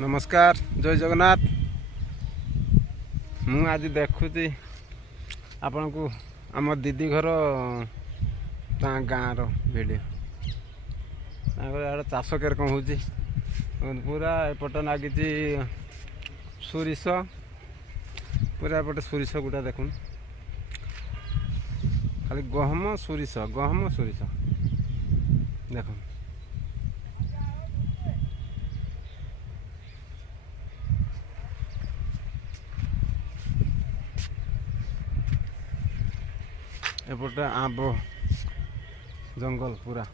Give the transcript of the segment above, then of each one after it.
नमस्कार जय जगन्नाथ। मु आज देखुची आपण को आम दीदी घर गाँव भिडियो चाष केर कौन होची पूरा एपट लगी सोरिष पूरा एपटे सोरिष गुटा देखुन खाली गहम सोरिष देख एपटे आंब जंगल पूरा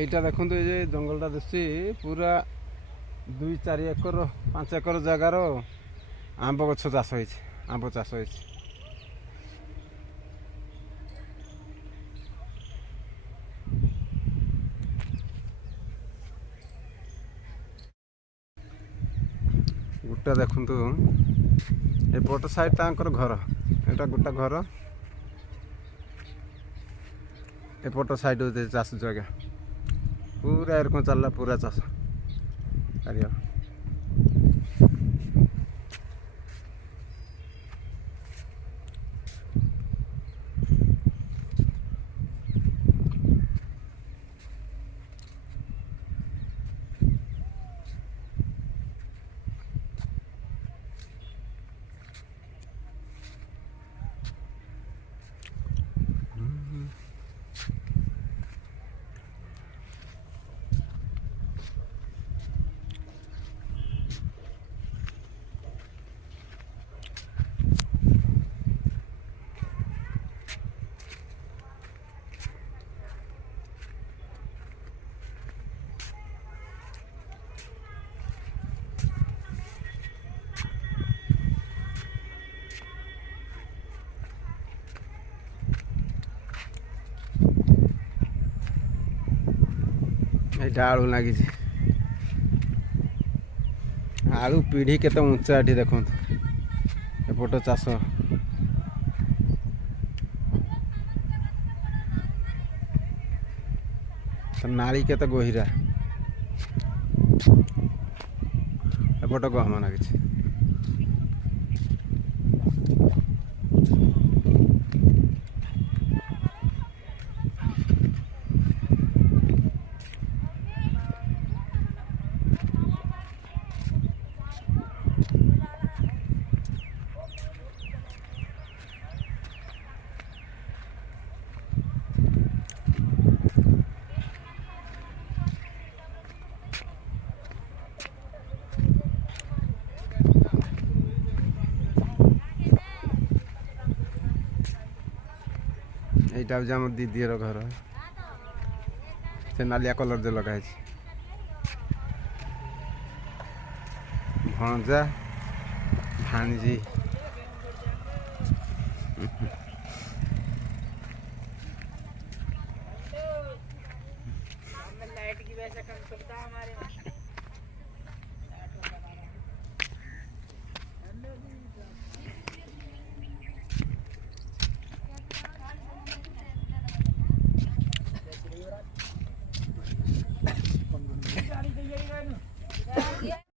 এইটা দেখুন এই যে জঙ্গলটা দিচ্ছি পুরা 2-4 একর 5 একর জায়গার আম্ব গছ চাষ হয়েছে আম্ব চাষ হয়েছে। গোটা দেখুন এপট সাইড তাঙ্কর ঘর এটা গোটা ঘর एपट साइड चाष जगह पूरा एरक चलला पूरा चाष कार्य आलू लगी आलू पीढ़ी केते उच्चा एठी देखो एपट चाष नाली केते गहिरा एपट गहम लगी এইটা হচ্ছে আমার দিদির ঘর সে নালিয়া কলর দিয়ে লগাই ভণজা ভাণজি